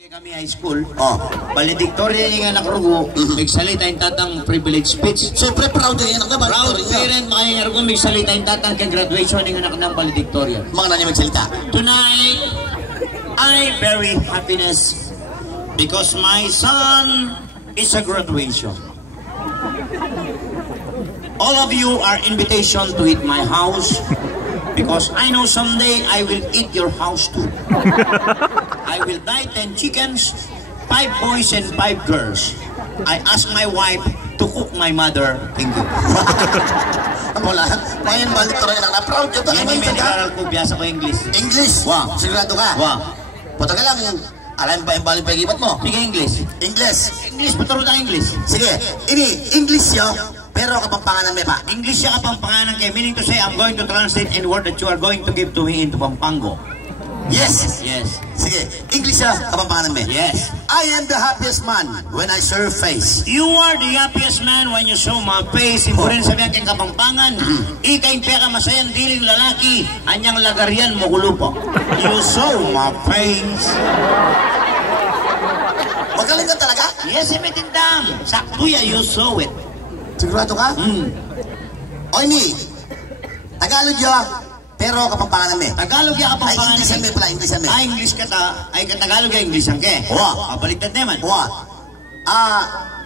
Kami high school, valedictorian nga nakarugo, nagsalita yung tatang privilege speech. Siyempre, proud yung anak na Proud valedictorian. parent, makanya nga rugo, nagsalita yung tatang kay graduation yung anak ng valedictorian. Mga nanya magsalita. Tonight, I very happiness because my son is a graduation. All of you are invitation to eat my house because I know someday I will eat your house too. I will buy 10 chickens, 5 boys and 5 girls. I ask my wife to cook my mother. Thank you. Wala. Mayan valedictorian anak na proud ka. Yan yung may nag-aral ko, biyasa ko English. English. Wow. Sigurado ka. Wow. Punta ka lang yung alam ba yung valedictorian mo? Sige English. English. English, paturo na English. Sige. Ini English yo. Pero kapampanganan may pa. English siya kapampanganan kay, meaning to say, I'm going to translate any word that you are going to give to me into Pampango. Yes. Yes. Sige. English siya kapampanganan may. Yes. I am the happiest man when I saw your face. You are the happiest man when you saw my face. Impurin sabihan kay kapampangan. Ikay peka masayang diling lalaki. Anyang lagarian mo kulupo. You saw my face. Magaling ka talaga? Yes, imitindam. Sakto ya, you saw it. Sigurado ka? O ini, Tagalog yo, pero kapampanganan may. Tagalog ya Ay, kapampangan. English may pala, English may. Ay, English ka ta. Ay, Tagalog ya English ang ke. Huwag. Baliktad naman. Huwag.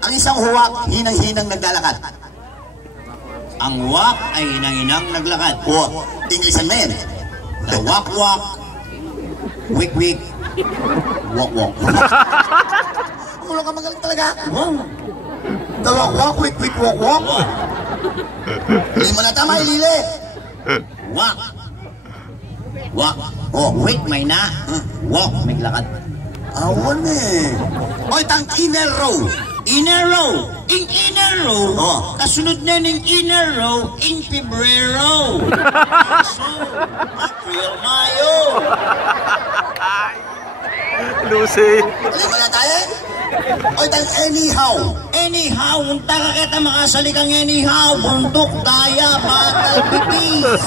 Ang isang huwag, hinang-hinang naglalakad. Ang wak ay hinang-hinang naglakad. Huwag. English may yan. The wak-wak, wik-wik, wak-wak. Umulo ka magaling talaga. Wow. The wak-wak, wik-wik, wak-wak. Hindi mo na tama, ilili. Wak. Wak. Oh, wik may na. Walk may lakad. Awan eh. O, itang inner row. Inner row. In inner row. Oh. Kasunod na ng inner row, in Pebrero. So, April, Mayo. Lucy. Hindi mo na tayo. O, itang anyhow. Anyhow, unta ka kita makasalikang anyhow. Bundok, daya, batal, pipis.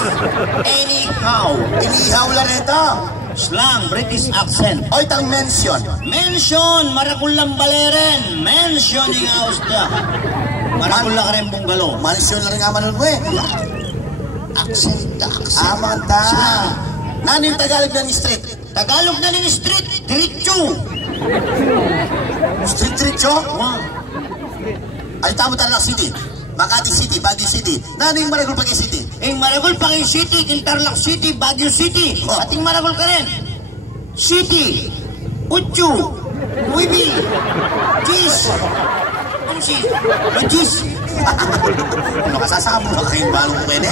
Anyhow. Anyhow lang ito. Slang, British accent. O, itang mention. Mention, marakulang baleren. Mention yung house na. Marakula ka rin bunggalo. Mansion na rin nga manon mo eh. Accent, accent. Amanta. Nanin Tagalog ng street. Tagalog na rin street. Diretso. Street yo. Wow. Ay, tamo Tarlac City. Makati City, Baguio City. Nanin Maragol Pagay City. Maragol Pagay City, Tarlac City, Baguio City. Oh. Ating Maragol ka rin. City. Uchu. Wibi. Cheese. Ano si? Cheese. Ano kasasama mo kayong balong pwede?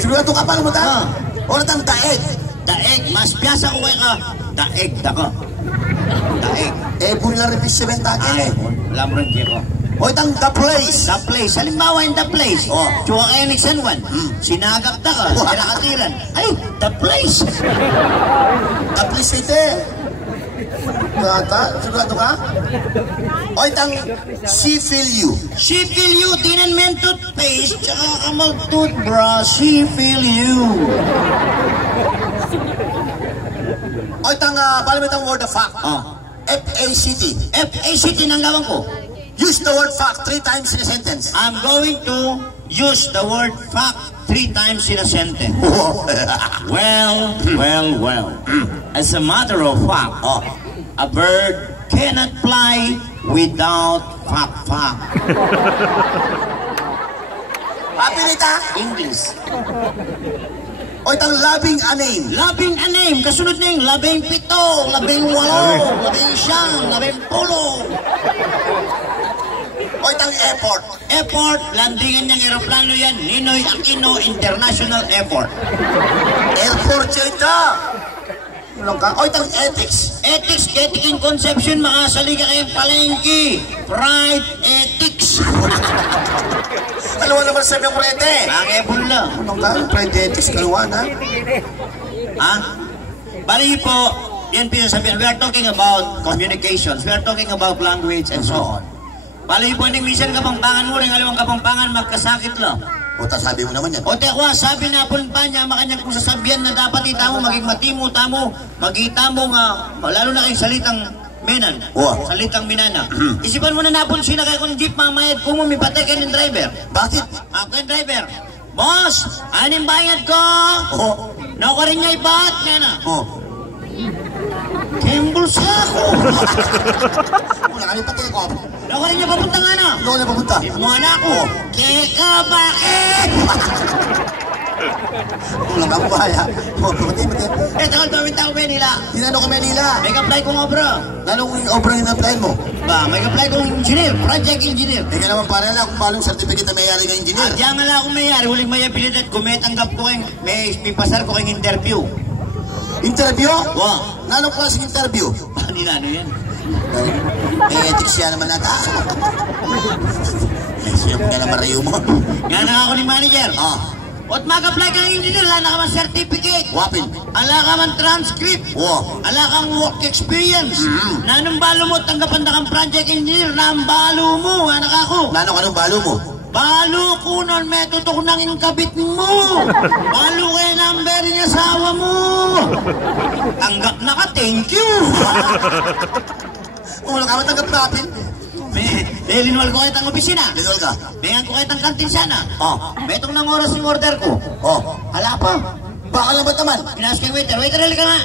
Sigurado ka pa mo ta? O natang daeg. Daeg. Mas piyasa ko kayo ka. Daeg. Dako. Daeg. Eh, puri lang repis siya bentake. Ay, wala mo rin ko. O itang the place. The place. Halimbawa in the place. Oh. Chuha kayo ni San Juan. Sinagap na ka. Sinakatiran. Ay, the place. The place ite. Nata, sigurado ka? O itang she feel you. She feel you. Tinan men toothpaste. Tsaka ka mag-toothbrush. She feel you. O itang, paano mo itang word of fact? Oh. F-A-C-T. F-A-C-T nang gawin ko. Use the word fact 3 times in a sentence. I'm going to use the word fact 3 times in a sentence. Well. As a matter of fact, a bird cannot fly without fact. Papilita. English. O itang loving a name. Labing anim, kasunod na yung 17, 18, 19, 20. O itang airport. Airport, landingan ng aeroplano yan, Ninoy Aquino International Airport. Airport yun ito. Ulong ka. O itang ethics. Ethics, ethic in conception, makasali ka kayong palengke. Pride, ethics. Ano naman sabi ang kurete? Nakebol lang. Ulong ka. Pride ethics kaluan ha. Ha? Bali po, yan pinasabihan. We are talking about communications. We are talking about language and so on. Bali po, ning minsan kapampangan mo, ring alawang kapampangan, magkasakit lang. O sabi mo naman yan. O tekwa, sabi na po pa niya, makanyang kung sasabihan na dapat itamo, maging matimo, tamo, magitamo nga, lalo na kayong salitang Menan. Oo. Salitang minana. Isipan mo na napon sila kay kung jeep mamayad kung mumipatay kayo ng driver. Bakit? Ako yung driver. Boss, aning bayad ko? Oo. Naku rin niya ibat, mena. Oo. Kembol sa ako. Wala kami patay ko. Naku rin niya papunta nga na. Doon na pupunta. Mo anak ko. Keka, bakit? Wala kang buhaya. Pati. Tawag tawag tao Manila. Tinanong ko Manila. May apply kong obra. Anong obra yung apply mo? Ba, may apply kong engineer, project engineer. Hindi ka naman para lang kung paano certificate na mayari ng engineer. Diyan nga lang ako mayari, huling may abilidad ko, may tanggap ko kayong, may pasar ko kayong interview. Interview? Wow. Anong klaseng interview? Ano yan? May ethics yan naman nata. Siya mo ka naman rayo mo. Nga na ako ni manager. At mag-apply kang engineer, wala ka man certificate. Wapin. Wala ka man transcript. Wala kang work experience. Nanong balo mo, tanggapan na kang project engineer, nambalo mo, anak ako. Anong balo mo? Balo ko nun, metodo ko nang inkabit mo. Balo kayo number niya asawa mo. Tanggap na ka, thank you. Wala ka matanggap natin. Linwal ko kahit ang opisina. Linwal ka? Bengan ko kahit ang kantin sana. Metong ng oras yung order ko. Hala pa. Baka lang ba't naman? Pinaas ko yung waiter. Waiter, halika nga.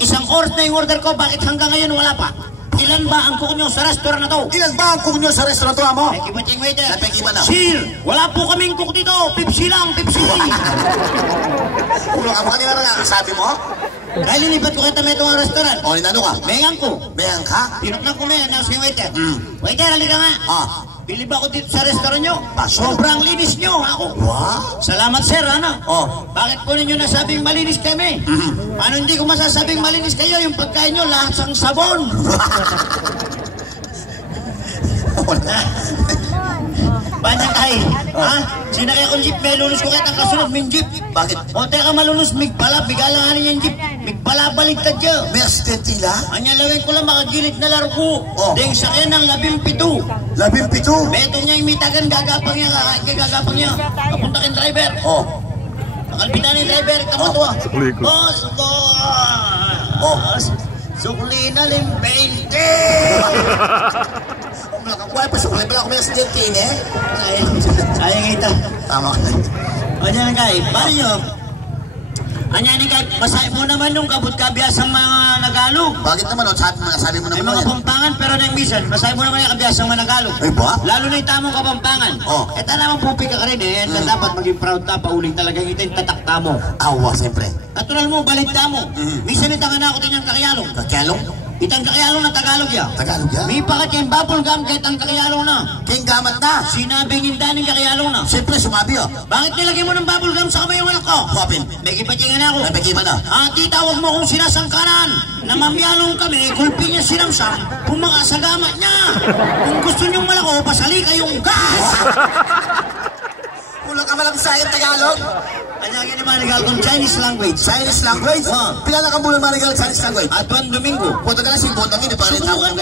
Isang oras na yung order ko, bakit hanggang ngayon wala pa? Ilan ba ang cook nyo sa restaurant na to? Ilan ba ang cook nyo sa restaurant to, amo? Nakikibat yung waiter. Nakikibat na. Sir, wala po kaming cook dito. Pipsi lang, Pipsi. Ulo ka ba kanina na nakasabi mo? Dahil linipat ko kita metong ang restaurant. Ninano ka? Bengan ko. Bengan ka? Tinutnak ko may announce yung waiter. Waiter, halika nga. Bilib ako dito sa restaurant nyo. Sobrang linis nyo, ako. Wow. Salamat sir, ano? Bakit po ninyo nasabing malinis kami? Ano hindi ko masasabing malinis kayo? Yung pagkain nyo, lahat sang sabon. Banyang kain. Sinakay akong jeep, may lulus ko kahit ang kasunod, may jeep. Bakit? O teka malulus, migpala, bigalanganin yung jeep. Migpala baligtad dyan. May astentila? Anyalawin ko lang makagilid na largo. Deng sakyan ng 17. 17? Beto niya imitagan, gagapang niya, gagapang niya. Kapunta kang driver. Nakalpitan ni driver, kamatuwa. Boss, boss. Sukli na rin 20. Nakakuha pa sukli pala ako may astentine eh. Sayang ito. Tama ka. O dyan lang kayo, paano nyo? Anyanin kayo, basahin mo naman nung kabut-kabyasang mga Nagalog. Bakit naman? Sabi mo naman. May mga Kapampangan pero na yung misan, basahin mo naman yung kabyasang mga Nagalog. Ay ba? Lalo na yung tamong Kapampangan. Eta naman pupi ka rin eh. Dapat maging proud ka, pauling talaga ito yung tatakta mo. Awa, siyempre. Natural mo, balita mo. Misan itangan ako din yung kakayalong. Kakayalong? Itang kakayalong na Tagalog ya. Tagalog ya? May pakat yung bubble gum kahit ang kakayalong na. Kaya gamat na. Sinabing hindaning kakayalong na. Siyempre, sumabi Bakit nilagay mo ng bubble gum sa kamay yung anak ko? Wapin. May kipatingan ako. May kipa na. Tita, huwag mo kong sinasangkaran. Namamyalong kami, kulpi niya sinamsam, kung makasagamat niya. Kung gusto niyong malako, pasali kayong gas. Wala ka malang sayang Tagalog. Anyagin naman Tagalog Chinese language. Chinese language? Pila na ka muna manigal Chinese language? At 1 Domingo. Punta ka na si Botang ini. Subukan